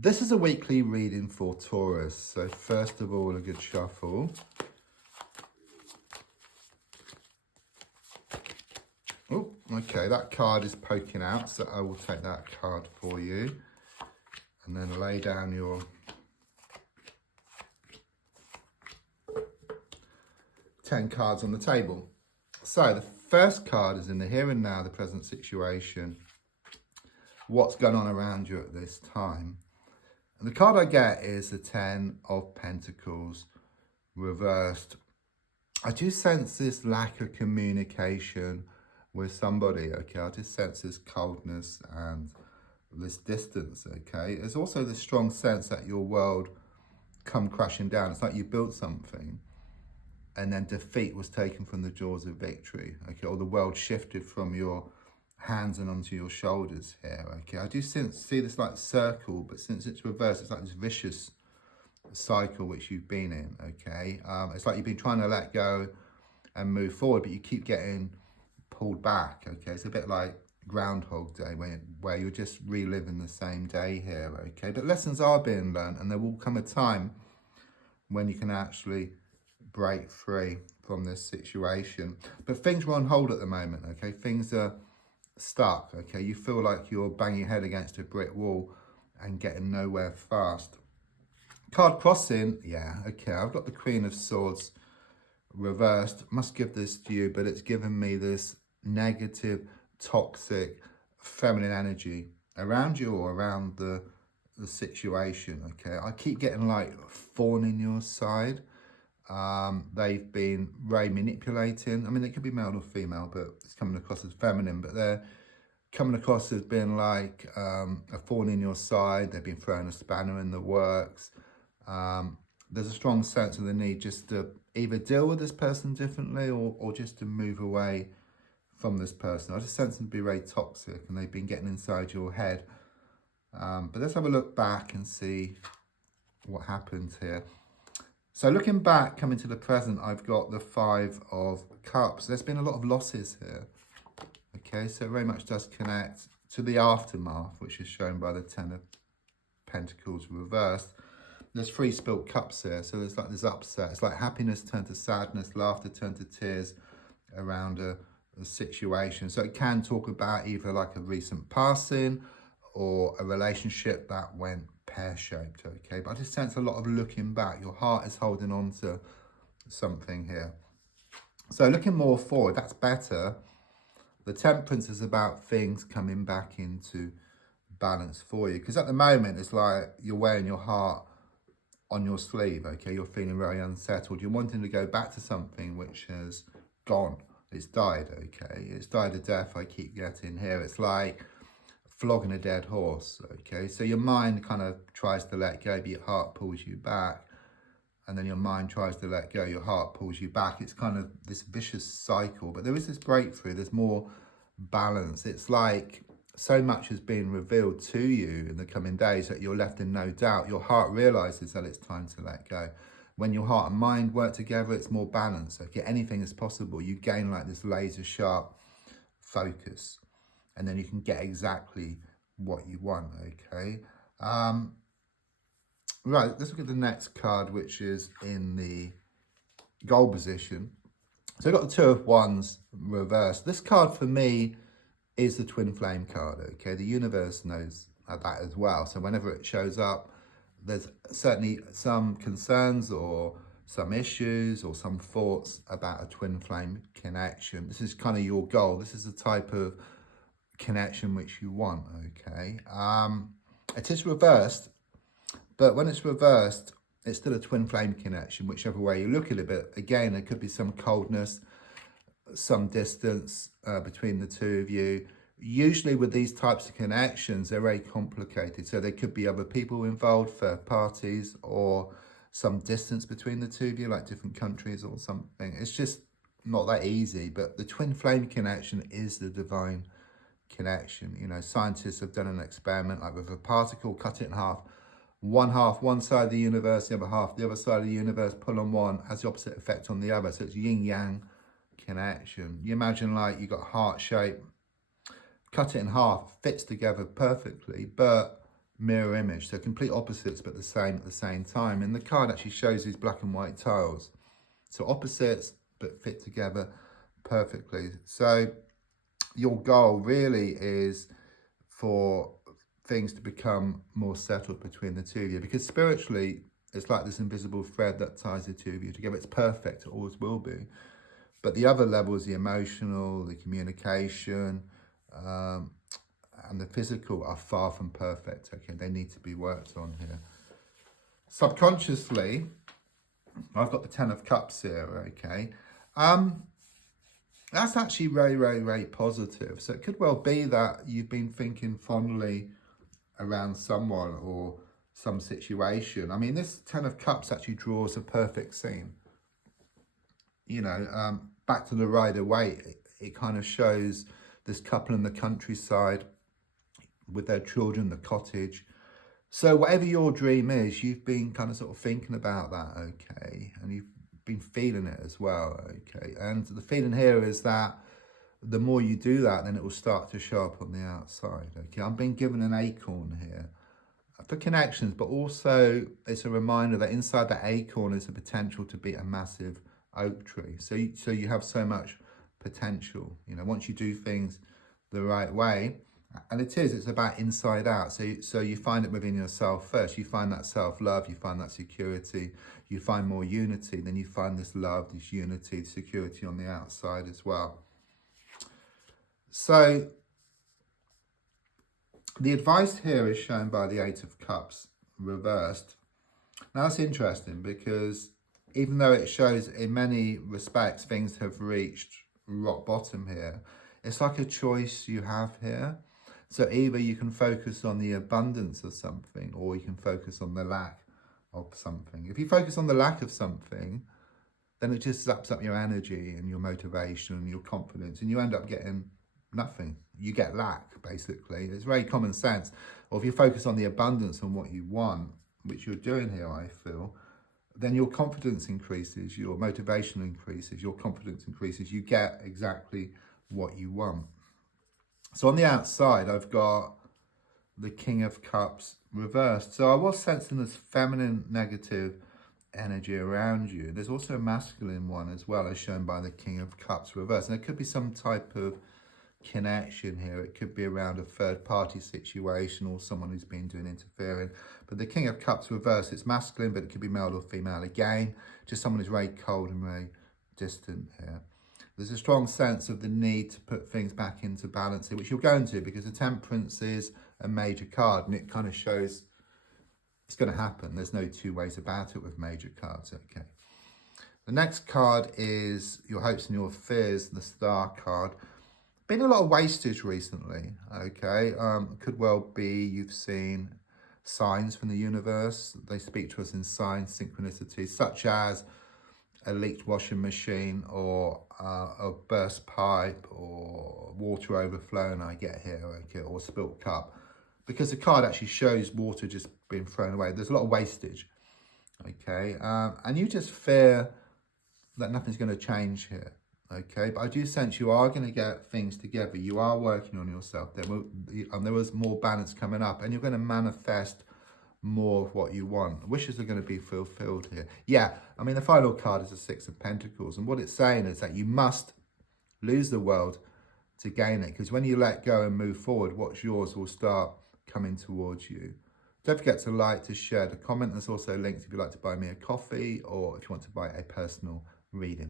This is a weekly reading for Taurus. So first of all, a good shuffle. Oh, okay, that card is poking out, so I will take that card for you. And then lay down your 10 cards on the table. So the first card is in the here and now, the present situation. What's going on around you at this time? And the card I get is the 10 of Pentacles reversed. I do sense this lack of communication with somebody, okay? I just sense this coldness and this distance, okay? There's also this strong sense that your world come crashing down. It's like you built something and then defeat was taken from the jaws of victory, okay? Or the world shifted from your hands and onto your shoulders here, okay? I do see this like circle, but since it's reversed, it's like this vicious cycle which you've been in, okay? It's like you've been trying to let go and move forward, but you keep getting pulled back, okay? It's a bit like Groundhog Day where you're just reliving the same day here, okay? But lessons are being learned, and there will come a time when you can actually break free from this situation. But things are on hold at the moment, okay? Things are stuck, okay? You feel like you're banging your head against a brick wall and getting nowhere fast. Card crossing, yeah, okay. I've got the Queen of Swords reversed. Must give this to you, but it's given me this negative, toxic, feminine energy around you or around the situation, okay? I keep getting like thorn in your side. They've been very manipulating. I mean, it could be male or female, but it's coming across as feminine, but they're coming across as being like a thorn in your side. They've been throwing a spanner in the works. There's a strong sense of the need just to either deal with this person differently or just to move away from this person. I just sense them to be very toxic and they've been getting inside your head. But let's have a look back and see what happens here. So looking back, coming to the present, I've got the 5 of Cups. There's been a lot of losses here. Okay, so it very much does connect to the aftermath, which is shown by the 10 of Pentacles reversed. There's 3 spilt cups here, so there's like this upset. It's like happiness turned to sadness, laughter turned to tears around a situation. So it can talk about either like a recent passing or a relationship that went pear-shaped, okay? But I just sense a lot of looking back. Your heart is holding on to something here. So looking more forward, that's better. The Temperance is about things coming back into balance for you. Because at the moment, it's like you're wearing your heart on your sleeve, okay? You're feeling very unsettled. You're wanting to go back to something which has gone. It's died, okay? It's died a death I keep getting here. It's like flogging a dead horse, okay? So your mind kind of tries to let go, but your heart pulls you back. And then your mind tries to let go, your heart pulls you back. It's kind of this vicious cycle. But there is this breakthrough. There's more balance. It's like so much has been revealed to you in the coming days that you're left in no doubt. Your heart realizes that it's time to let go. When your heart and mind work together, it's more balanced. Okay, anything is possible. You gain like this laser sharp focus. And then you can get exactly what you want, okay? Right, let's look at the next card, which is in the goal position. So I've got the 2 of Wands reversed. This card for me is the Twin Flame card, okay? The universe knows that as well. So whenever it shows up, there's certainly some concerns or some issues or some thoughts about a Twin Flame connection. This is kind of your goal. This is the type of connection which you want, okay? It is reversed, but when it's reversed, it's still a twin flame connection, whichever way you look at it. But again, there could be some coldness, some distance between the two of you. Usually with these types of connections, they're very complicated. So there could be other people involved, third parties, or some distance between the two of you, like different countries or something. It's just not that easy. But the twin flame connection is the divine connection. You know, scientists have done an experiment like with a particle, cut it in half. One side of the universe, the other side of the universe, pull on one, has the opposite effect on the other. So it's yin-yang connection. You imagine like you got heart shape, cut it in half, fits together perfectly, but mirror image. So complete opposites, but the same at the same time. And the card actually shows these black and white tiles. So opposites, but fit together perfectly. So your goal really is for things to become more settled between the two of you, because spiritually, it's like this invisible thread that ties the two of you together. It's perfect, it always will be. But the other levels, the emotional, the communication, and the physical are far from perfect, okay? They need to be worked on here. Subconsciously, I've got the 10 of Cups here, okay? That's actually very, very, very positive. So it could well be that you've been thinking fondly around someone or some situation. I mean, this 10 of Cups actually draws a perfect scene. You know, back to the Rider-Waite, it kind of shows this couple in the countryside with their children, the cottage. So whatever your dream is, you've been kind of sort of thinking about that, okay? And you've been feeling it as well, okay? And the feeling here is that the more you do that, then it will start to show up on the outside, okay? I'm being given an acorn here for connections, but also it's a reminder that inside that acorn is a potential to be a massive oak tree. So you have so much potential, you know, once you do things the right way. And it's about inside out. So you find it within yourself first. You find that self-love, you find that security, you find more unity, then you find this love, this unity, security on the outside as well. So the advice here is shown by the 8 of Cups reversed. Now that's interesting, because even though it shows in many respects things have reached rock bottom here, it's like a choice you have here. So either you can focus on the abundance of something, or you can focus on the lack of something. If you focus on the lack of something, then it just zaps up your energy and your motivation and your confidence, and you end up getting nothing. You get lack, basically. It's very common sense. Or if you focus on the abundance and what you want, which you're doing here, I feel, then your confidence increases, your motivation increases, your confidence increases. You get exactly what you want. So on the outside, I've got the King of Cups reversed. So I was sensing this feminine negative energy around you. There's also a masculine one as well, as shown by the King of Cups reversed. And it could be some type of connection here. It could be around a third party situation or someone who's been doing interfering. But the King of Cups reversed, it's masculine, but it could be male or female. Again, just someone who's very cold and very distant here. There's a strong sense of the need to put things back into balance here, which you're going to, because the Temperance is a major card, and it kind of shows it's going to happen. There's no two ways about it with major cards, okay? The next card is your hopes and your fears, the Star card. Been a lot of wastage recently, okay? Could well be you've seen signs from the universe. They speak to us in signs, synchronicities, such as a leaked washing machine, or a burst pipe, or water overflowing I get here, okay, or spilt cup, because the card actually shows water just being thrown away. There's a lot of wastage, okay, and you just fear that nothing's going to change here, okay, but I do sense you are going to get things together. You are working on yourself. There was more balance coming up, and you're going to manifest more of what you want. Wishes are going to be fulfilled here. Yeah, I mean, the final card is the 6 of Pentacles, and what it's saying is that you must lose the world to gain it, because when you let go and move forward, what's yours will start coming towards you. Don't forget to like, to share, to comment. There's also links if you'd like to buy me a coffee, or if you want to buy a personal reading.